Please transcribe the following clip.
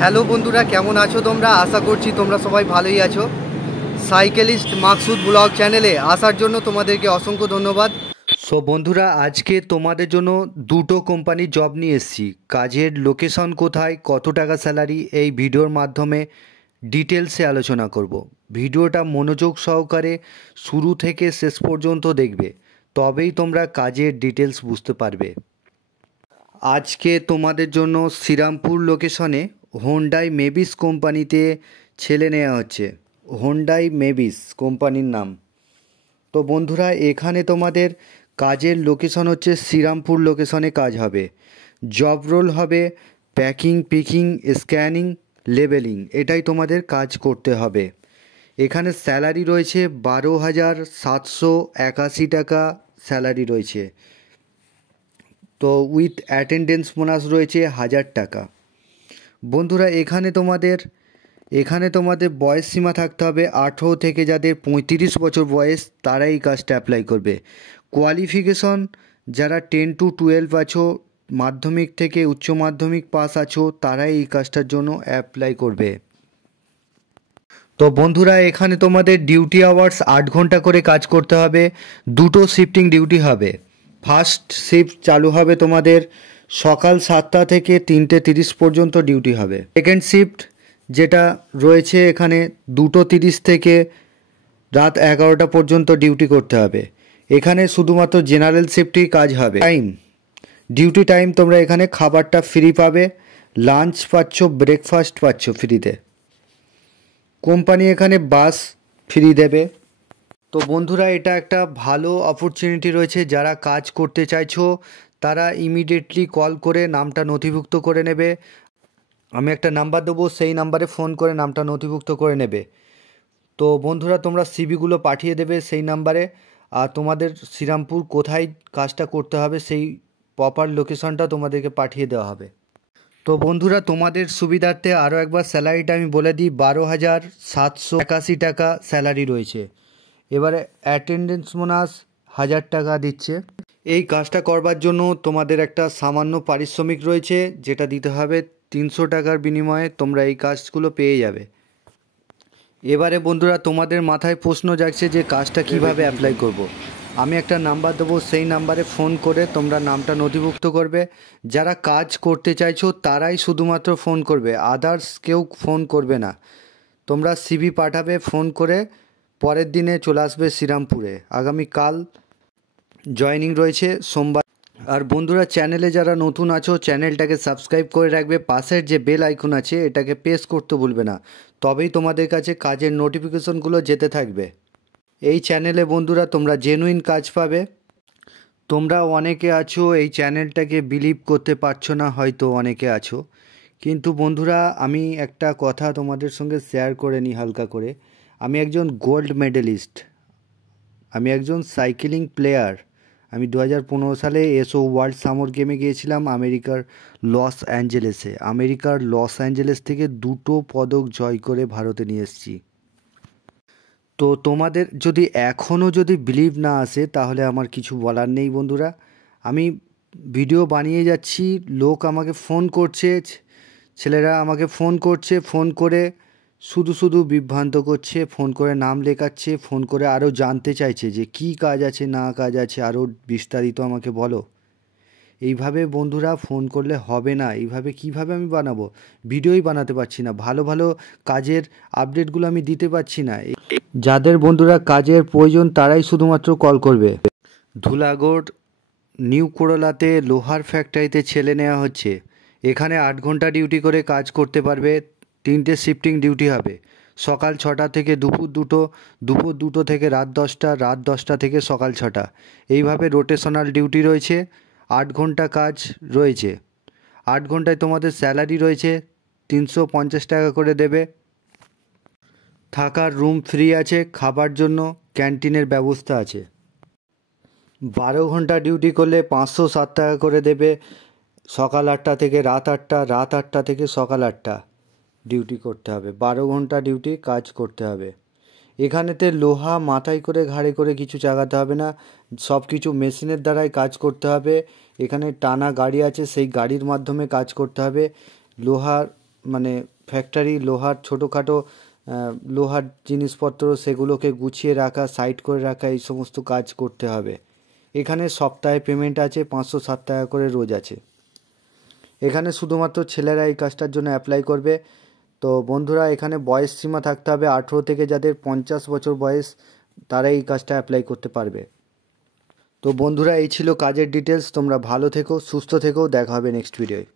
Hello বন্ধুরা, কেমন আছো তোমরা? আশা করছি তোমরা সবাই ভালোই আছো। সাইকেলিস্ট মাকসুদ ব্লগ চ্যানেলে আসার জন্য তোমাদেরকে অসংখ্য ধন্যবাদ। সো বন্ধুরা, আজকে তোমাদের জন্য দুটো কোম্পানির জব নিয়ে এসেছি। কাজের লোকেশন কোথায়, কত টাকা স্যালারি, এই ভিডিওর মাধ্যমে ডিটেলসে আলোচনা করব। ভিডিওটা মনোযোগ সহকারে শুরু থেকে শেষ পর্যন্ত দেখবে, তবেই তোমরা কাজের ডিটেলস বুঝতে পারবে। আজকে তোমাদের জন্য শ্রীরামপুর লোকেশনে হোন্ডাই মেভিস কোম্পানিতে ছেলে নেওয়া হচ্ছে। হোন্ডাই মেভিস কোম্পানির নাম। তো বন্ধুরা, এখানে তোমাদের কাজের লোকেশন হচ্ছে শ্রীরামপুর লোকেশনে কাজ হবে। জব রোল হবে প্যাকিং, পিকিং, স্ক্যানিং, লেবেলিং, এটাই তোমাদের কাজ করতে হবে। এখানে স্যালারি রয়েছে 12,781 টাকা স্যালারি রয়েছে। তো উইথ অ্যাটেন্ডেন্স বোনাস রয়েছে 1,000 টাকা। বন্ধুরা, এখানে তোমাদের বয়স সীমা থাকতে হবে 18 থেকে, যাদের 35 বছর বয়স তারা এই কাজটা অ্যাপ্লাই করবে। কোয়ালিফিকেশন যারা 10 to 12 আছো, মাধ্যমিক থেকে উচ্চ মাধ্যমিক পাস আছো, তারাই এই কাজটার জন্য অ্যাপ্লাই করবে। তো বন্ধুরা, এখানে তোমাদের ডিউটি আওয়ার্স 8 ঘন্টা করে কাজ করতে হবে। দুটো শিফটিং ডিউটি হবে। ফার্স্ট শিফট চালু হবে তোমাদের সকাল 7টা থেকে 3:30 পর্যন্ত ডিউটি হবে। সেকেন্ড শিফট যেটা রয়েছে এখানে 2:30 থেকে রাত 11টা পর্যন্ত ডিউটি করতে হবে। এখানে শুধুমাত্র জেনারেল শিফটই কাজ হবে। ডিউটি টাইম তোমরা এখানে খাবারটা ফ্রি পাবে, লাঞ্চ পাচ্ছ, ব্রেকফাস্ট পাচ্ছ ফ্রিতে। কোম্পানি এখানে বাস ফ্রি দেবে। তো বন্ধুরা, এটা একটা ভালো অপরচুনিটি রয়েছে। যারা কাজ করতে চাইছো তারা ইমিডিয়েটলি কল করে নামটা নথিভুক্ত করে নেবে। আমি একটা নাম্বার দেবো, সেই নাম্বারে ফোন করে নামটা নথিভুক্ত করে নেবে। তো বন্ধুরা, তোমরা সিভিগুলো পাঠিয়ে দেবে সেই নাম্বারে। আর তোমাদের শ্রীরামপুর কোথায় কাজটা করতে হবে সেই প্রপার লোকেশনটা তোমাদেরকে পাঠিয়ে দেওয়া হবে। তো বন্ধুরা, তোমাদের সুবিধার্থে আরও একবার স্যালারিটা আমি বলে দিই। 12,781 টাকা স্যালারি রয়েছে। এবারে অ্যাটেন্ডেন্স বোনাস 1,000 টাকা দিচ্ছে। এই কাজটা করবার জন্য তোমাদের একটা সামান্য পারিশ্রমিক রয়েছে, যেটা দিতে হবে 300 টাকার বিনিময়ে তোমরা এই কাজগুলো পেয়ে যাবে। এবারে বন্ধুরা, তোমাদের মাথায় প্রশ্ন জাগছে যে কাজটা কিভাবে অ্যাপ্লাই করব। আমি একটা নাম্বার দেবো, সেই নাম্বারে ফোন করে তোমরা নামটা নথিভুক্ত করবে। যারা কাজ করতে চাইছো তারাই শুধুমাত্র ফোন করবে, আদার্স কেউ ফোন করবে না। তোমরা সিভি পাঠাবে ফোন করে, পরের দিনে চলে আসবে শ্রীরামপুরে। আগামীকাল জয়েনিং রয়েছে সোমবার। আর বন্ধুরা, চ্যানেলে যারা নতুন আছো চ্যানেলটাকে সাবস্ক্রাইব করে রাখবে। পাশের যে বেল আইকন আছে এটাকে প্রেস করতে ভুলবে না, তবেই তোমাদের কাছে কাজের নোটিফিকেশনগুলো যেতে থাকবে। এই চ্যানেলে বন্ধুরা তোমরা জেনুইন কাজ পাবে। তোমরা অনেকে আছো এই চ্যানেলটাকে বিলিভ করতে পারছো না, হয়তো অনেকে আছো। কিন্তু বন্ধুরা, আমি একটা কথা তোমাদের সঙ্গে শেয়ার করে নিই হালকা করে। আমি একজন গোল্ড মেডেলিস্ট, আমি একজন সাইকেলিং প্লেয়ার। আমি 2015 সালে এসও ওয়ার্ল্ড সামার গেমে গিয়েছিলাম আমেরিকার লস অ্যাঞ্জেলেস থেকে 2টো পদক জয় করে ভারতে নিয়ে এসেছি। তো তোমাদের যদি এখনও বিলিভ না আসে তাহলে আমার কিছু বলার নেই বন্ধুরা। আমি ভিডিও বানিয়ে যাচ্ছি, লোক আমাকে ফোন করছে, ছেলেরা আমাকে ফোন করছে, ফোন করে শুধু বিভ্রান্ত করছে, ফোন করে নাম লেখাচ্ছে, ফোন করে আরও জানতে চাইছে যে কী কাজ আছে না কাজ আছে, আরও বিস্তারিত আমাকে বলো। এইভাবে বন্ধুরা ফোন করলে হবে না। এইভাবে কিভাবে আমি বানাবো? ভিডিওই বানাতে পারছি না, ভালো ভালো কাজের আপডেটগুলো আমি দিতে পারছি না। যাদের বন্ধুরা কাজের প্রয়োজন তারাই শুধুমাত্র কল করবে। ধুলাগড় নিউ করলাতে লোহার ফ্যাক্টরিতে ছেলে নেওয়া হচ্ছে। এখানে 8 ঘন্টা ডিউটি করে কাজ করতে পারবে। 3টে শিফটিং ডিউটি হবে। সকাল 6টা থেকে দুপুর 2টো থেকে রাত 10টা, রাত 10টা থেকে সকাল 6টা, এইভাবে রোটেশনাল ডিউটি রয়েছে। 8 ঘন্টা কাজ রয়েছে। 8 ঘন্টায় তোমাদের স্যালারি রয়েছে 350 টাকা করে দেবে। থাকার রুম ফ্রি আছে, খাবার জন্য ক্যান্টিনের ব্যবস্থা আছে। 12 ঘন্টা ডিউটি করলে 507 টাকা করে দেবে। সকাল 8টা থেকে রাত 8টা, রাত 8টা থেকে সকাল 8টা ডিউটি করতে হবে। 12 ঘন্টা ডিউটি কাজ করতে হবে। এখানেতে লোহা মাথায় করে ঘাড়ে করে কিছু চাগাতে হবে না, সব কিছু মেশিনের দ্বারাই কাজ করতে হবে। এখানে টানা গাড়ি আছে, সেই গাড়ির মাধ্যমে কাজ করতে হবে। লোহার মানে ফ্যাক্টরি লোহার ছোটোখাটো লোহার জিনিসপত্র সেগুলোকে গুছিয়ে রাখা, সাইড করে রাখা, এই সমস্ত কাজ করতে হবে। এখানে সপ্তাহে পেমেন্ট আছে 560 টাকা করে রোজ আছে। এখানে শুধুমাত্র ছেলেরা এই কাজটার জন্য অ্যাপ্লাই করবে। তো বন্ধুরা, এখানে বয়স সীমা থাকতে হবে 18 থেকে, যাদের 50 বছর বয়স তারা এই কাজটা অ্যাপ্লাই করতে পারবে। তো বন্ধুরা, এই ছিল কাজের ডিটেলস। তোমরা ভালো থেকো, সুস্থ থেকো, দেখা হবে নেক্সট ভিডিওয়।